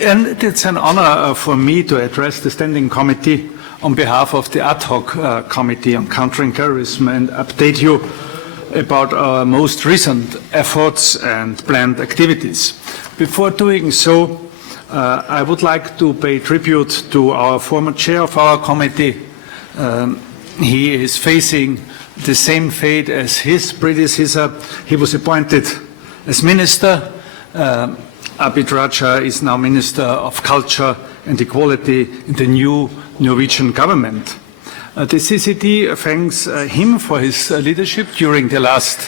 And it's an honor for me to address the Standing Committee on behalf of the Ad Hoc Committee on Countering Terrorism and update you about our most recent efforts and planned activities. Before doing so, I would like to pay tribute to our former chair of our committee. He is facing the same fate as his predecessor. He was appointed as minister. Abid Raja is now Minister of Culture and Equality in the new Norwegian government. The CCT thanks him for his leadership during the last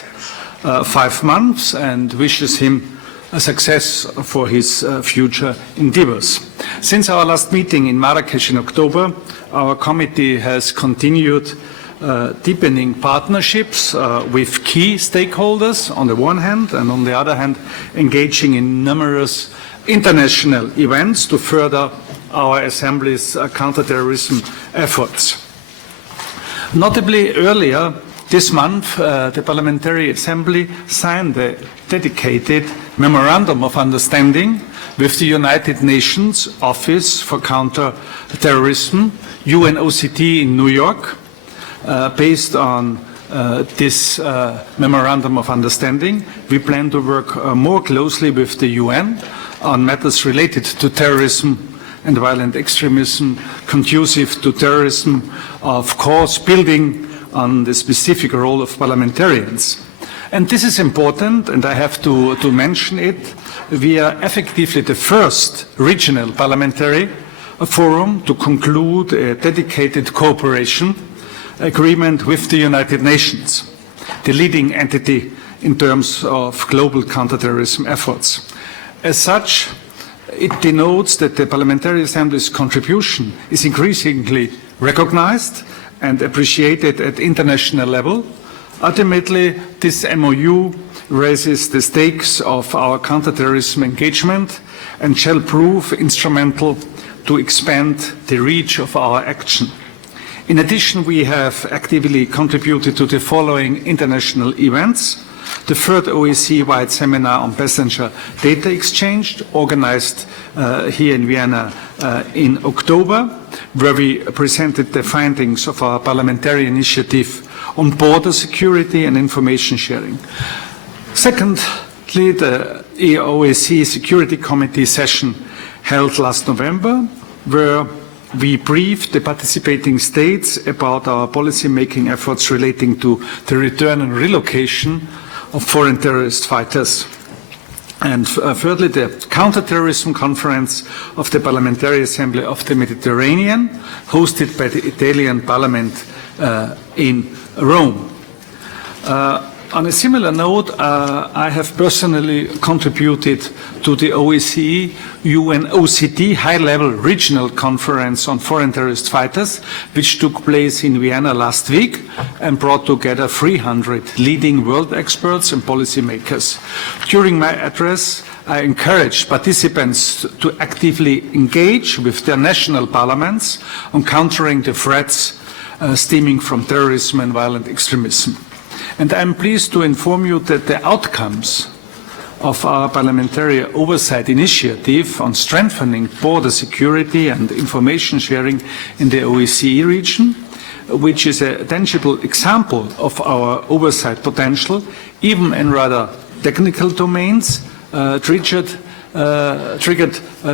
5 months and wishes him a success for his future endeavors. Since our last meeting in Marrakesh in October, our committee has continued deepening partnerships with key stakeholders on the one hand, and on the other hand, engaging in numerous international events to further our Assembly's counterterrorism efforts. Notably, earlier this month, the Parliamentary Assembly signed a dedicated Memorandum of Understanding with the United Nations Office for Counter-Terrorism, UNOCT in New York. Based on this Memorandum of Understanding, we plan to work more closely with the UN on matters related to terrorism and violent extremism, conducive to terrorism, of course, building on the specific role of parliamentarians. And this is important, and I have to mention it. We are effectively the first regional parliamentary forum to conclude a dedicated cooperation agreement with the United Nations, the leading entity in terms of global counterterrorism efforts. As such, it denotes that the Parliamentary Assembly's contribution is increasingly recognized and appreciated at international level. Ultimately, this MOU raises the stakes of our counterterrorism engagement and shall prove instrumental to expand the reach of our action. In addition, we have actively contributed to the following international events: the third OSCE-wide seminar on passenger data exchange, organized here in Vienna in October, where we presented the findings of our parliamentary initiative on border security and information sharing. Secondly, the OSCE Security Committee session held last November, where we briefed the participating states about our policy-making efforts relating to the return and relocation of foreign terrorist fighters. And thirdly, the Counterterrorism Conference of the Parliamentary Assembly of the Mediterranean, hosted by the Italian Parliament in Rome. On a similar note, I have personally contributed to the OSCE UNOCT high-level regional conference on foreign terrorist fighters, which took place in Vienna last week and brought together 300 leading world experts and policymakers. During my address, I encouraged participants to actively engage with their national parliaments on countering the threats stemming from terrorism and violent extremism. And I am pleased to inform you that the outcomes of our parliamentary oversight initiative on strengthening border security and information sharing in the OSCE region, which is a tangible example of our oversight potential, even in rather technical domains, triggered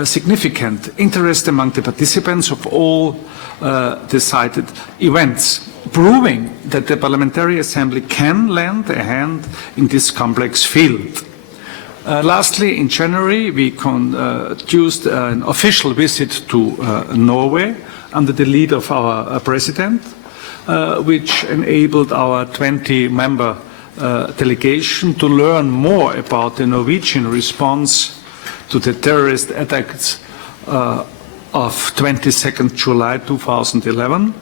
significant interest among the participants of all the cited events, proving that the Parliamentary Assembly can lend a hand in this complex field. Lastly, in January, we conducted an official visit to Norway under the lead of our President, which enabled our 20-member delegation to learn more about the Norwegian response to the terrorist attacks of 22nd July 2011,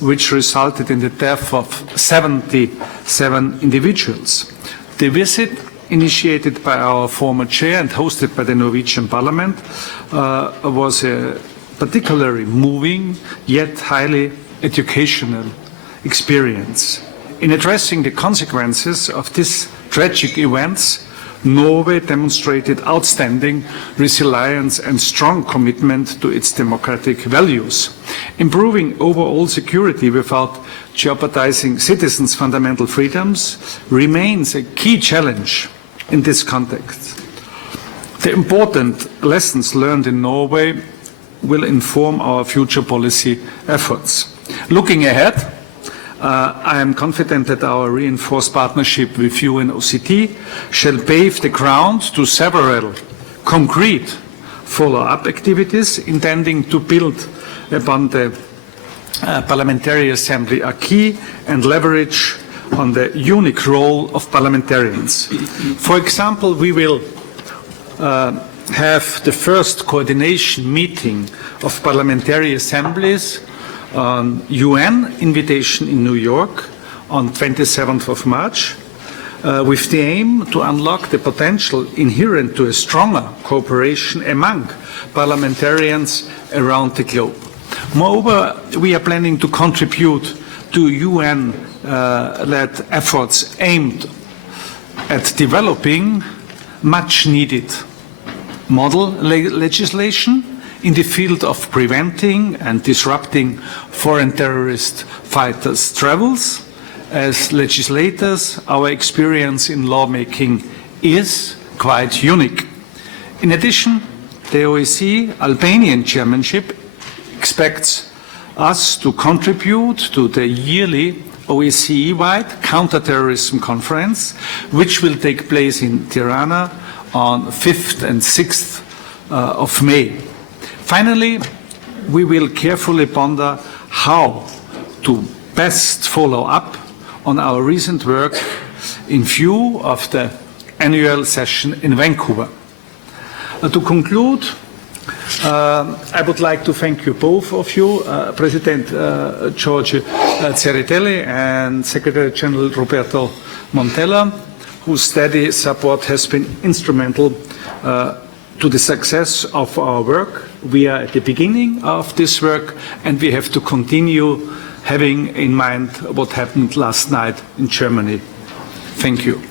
which resulted in the death of 77 individuals. The visit, initiated by our former chair and hosted by the Norwegian Parliament, was a particularly moving yet highly educational experience. In addressing the consequences of these tragic events, Norway demonstrated outstanding resilience and strong commitment to its democratic values. Improving overall security without jeopardizing citizens' fundamental freedoms remains a key challenge in this context. The important lessons learned in Norway will inform our future policy efforts. Looking ahead, I am confident that our reinforced partnership with you and OCT shall pave the ground to several concrete follow-up activities intending to build upon the Parliamentary Assembly acquis and leverage on the unique role of parliamentarians. For example, we will have the first coordination meeting of parliamentary assemblies on UN invitation in New York on 27th of March, with the aim to unlock the potential inherent to a stronger cooperation among parliamentarians around the globe. Moreover, we are planning to contribute to UN-led efforts aimed at developing much-needed model legislation in the field of preventing and disrupting foreign terrorist fighters' travels. As legislators, our experience in lawmaking is quite unique. In addition, the OSCE Albanian chairmanship expects us to contribute to the yearly OSCE-wide Counterterrorism Conference, which will take place in Tirana on 5th and 6th of May. Finally, we will carefully ponder how to best follow up on our recent work in view of the annual session in Vancouver. To conclude, I would like to thank you, both of you, President George Tsereteli and Secretary General Roberto Montella, whose steady support has been instrumental to the success of our work. We are at the beginning of this work, and we have to continue having in mind what happened last night in Germany. Thank you.